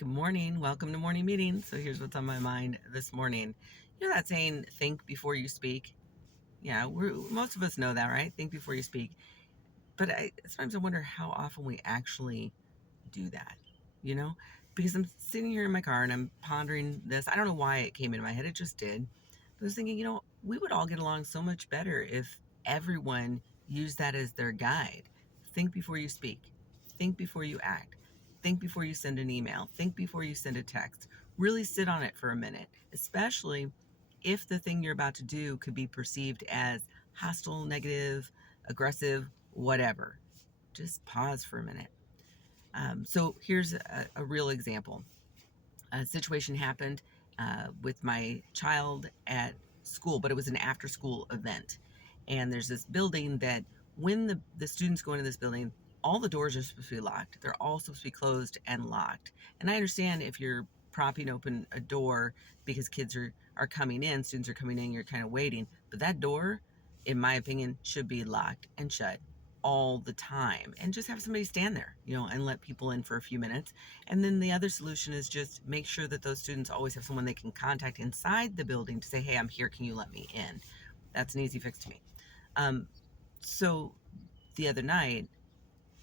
Good morning. Welcome to morning meeting. So here's what's on my mind this morning. You know that saying, think before you speak? Yeah, most of us know that, right? Think before you speak. But sometimes I wonder how often we actually do that, you know? Because I'm sitting here in my car and I'm pondering this. I don't know why it came into my head. It just did. But I was thinking, we would all get along so much better if everyone used that as their guide. Think before you speak. Think before you act. Think before you send an email. Think before you send a text. Really sit on it for a minute, especially if the thing you're about to do could be perceived as hostile, negative, aggressive, whatever. Just pause for a minute. So here's a real example. A situation happened with my child at school, but it was an after school event. And there's this building that when the students go into this building, all the doors are supposed to be locked. They're all supposed to be closed and locked. And I understand if you're propping open a door because kids are coming in, students are coming in, you're kind of waiting. But that door, in my opinion, should be locked and shut all the time, and just have somebody stand there, and let people in for a few minutes. And then the other solution is just make sure that those students always have someone they can contact inside the building to say, hey, I'm here, can you let me in? That's an easy fix to me. So the other night,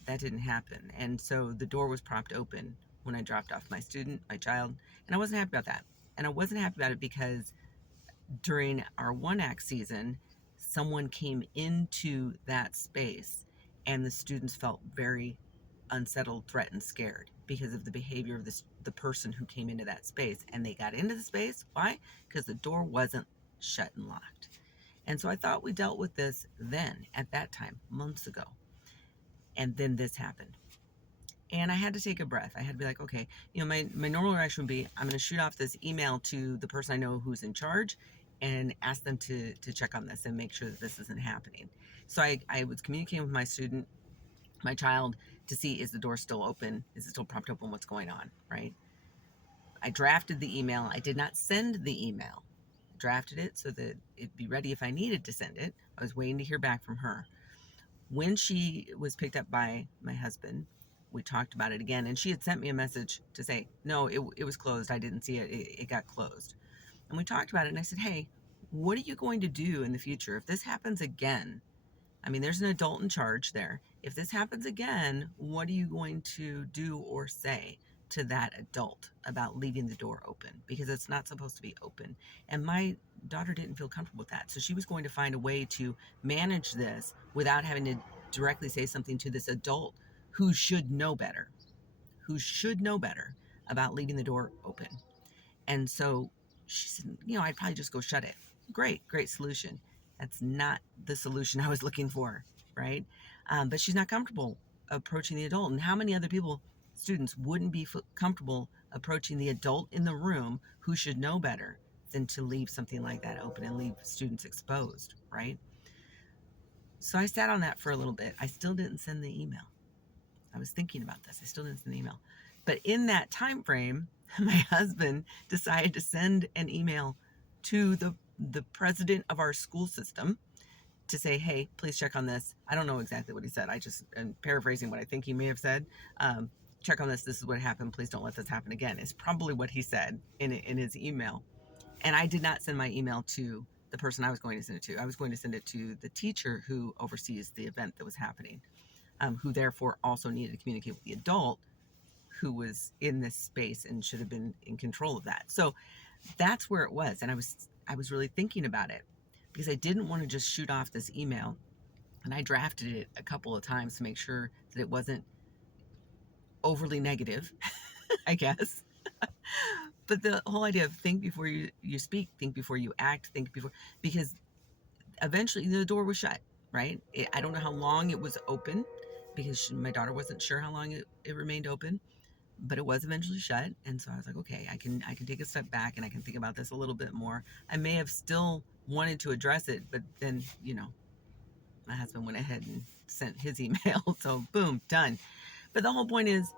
that didn't happen. And so the door was propped open when I dropped off my child, and I wasn't happy about that. And I wasn't happy about it because during our one act season, someone came into that space and the students felt very unsettled, threatened, scared because of the behavior of the person who came into that space. And they got into the space. Why? Because the door wasn't shut and locked. And so I thought we dealt with this then, at that time, months ago. And then this happened. And I had to take a breath. I had to be like, okay, my normal reaction would be, I'm going to shoot off this email to the person I know who's in charge and ask them to check on this and make sure that this isn't happening. So I was communicating with my child, to see, is the door still open? Is it still propped open? What's going on, right? I drafted the email. I did not send the email. I drafted it so that it'd be ready if I needed to send it. I was waiting to hear back from her. When she was picked up by my husband, we talked about it again, and she had sent me a message to say, no, it was closed. I didn't see it. It got closed. And we talked about it, and I said, hey, what are you going to do in the future if this happens again? I mean, there's an adult in charge there. If this happens again, what are you going to do or say to that adult about leaving the door open? Because it's not supposed to be open. And my daughter didn't feel comfortable with that. So she was going to find a way to manage this without having to directly say something to this adult who should know better, about leaving the door open. And so she said, I'd probably just go shut it. Great solution. That's not the solution I was looking for, right? But she's not comfortable approaching the adult. And how many other students, wouldn't be comfortable approaching the adult in the room who should know better than to leave something like that open and leave students exposed, right? So I sat on that for a little bit. I still didn't send the email. I was thinking about this. I still didn't send the email. But in that time frame, my husband decided to send an email to the president of our school system to say, hey, please check on this. I don't know exactly what he said. I'm paraphrasing what I think he may have said. Check on this. This is what happened. Please don't let this happen again. Is probably what he said in his email. And I did not send my email to the person I was going to send it to. I was going to send it to the teacher who oversees the event that was happening, who therefore also needed to communicate with the adult who was in this space and should have been in control of that. So that's where it was. And I was really thinking about it because I didn't want to just shoot off this email. And I drafted it a couple of times to make sure that it wasn't overly negative, I guess. But the whole idea of think before you speak, think before you act, because eventually the door was shut, right? I don't know how long it was open because my daughter wasn't sure how long it remained open, but it was eventually shut. And so I was like, okay, I can take a step back and I can think about this a little bit more. I may have still wanted to address it, but then, my husband went ahead and sent his email. So boom, done. But the whole point is,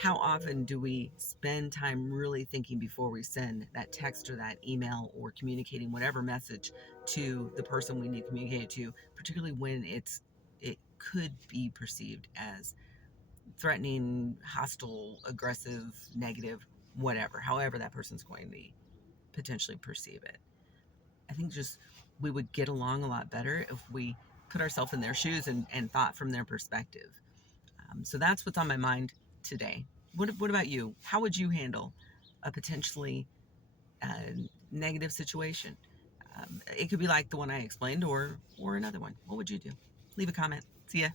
how often do we spend time really thinking before we send that text or that email or communicating whatever message to the person we need to communicate it to, particularly when it could be perceived as threatening, hostile, aggressive, negative, whatever, however that person's going to potentially perceive it. I think just we would get along a lot better if we put ourselves in their shoes and thought from their perspective. So that's what's on my mind today. What about you? How would you handle a potentially negative situation? It could be like the one I explained, or another one. What would you do? Leave a comment. See ya.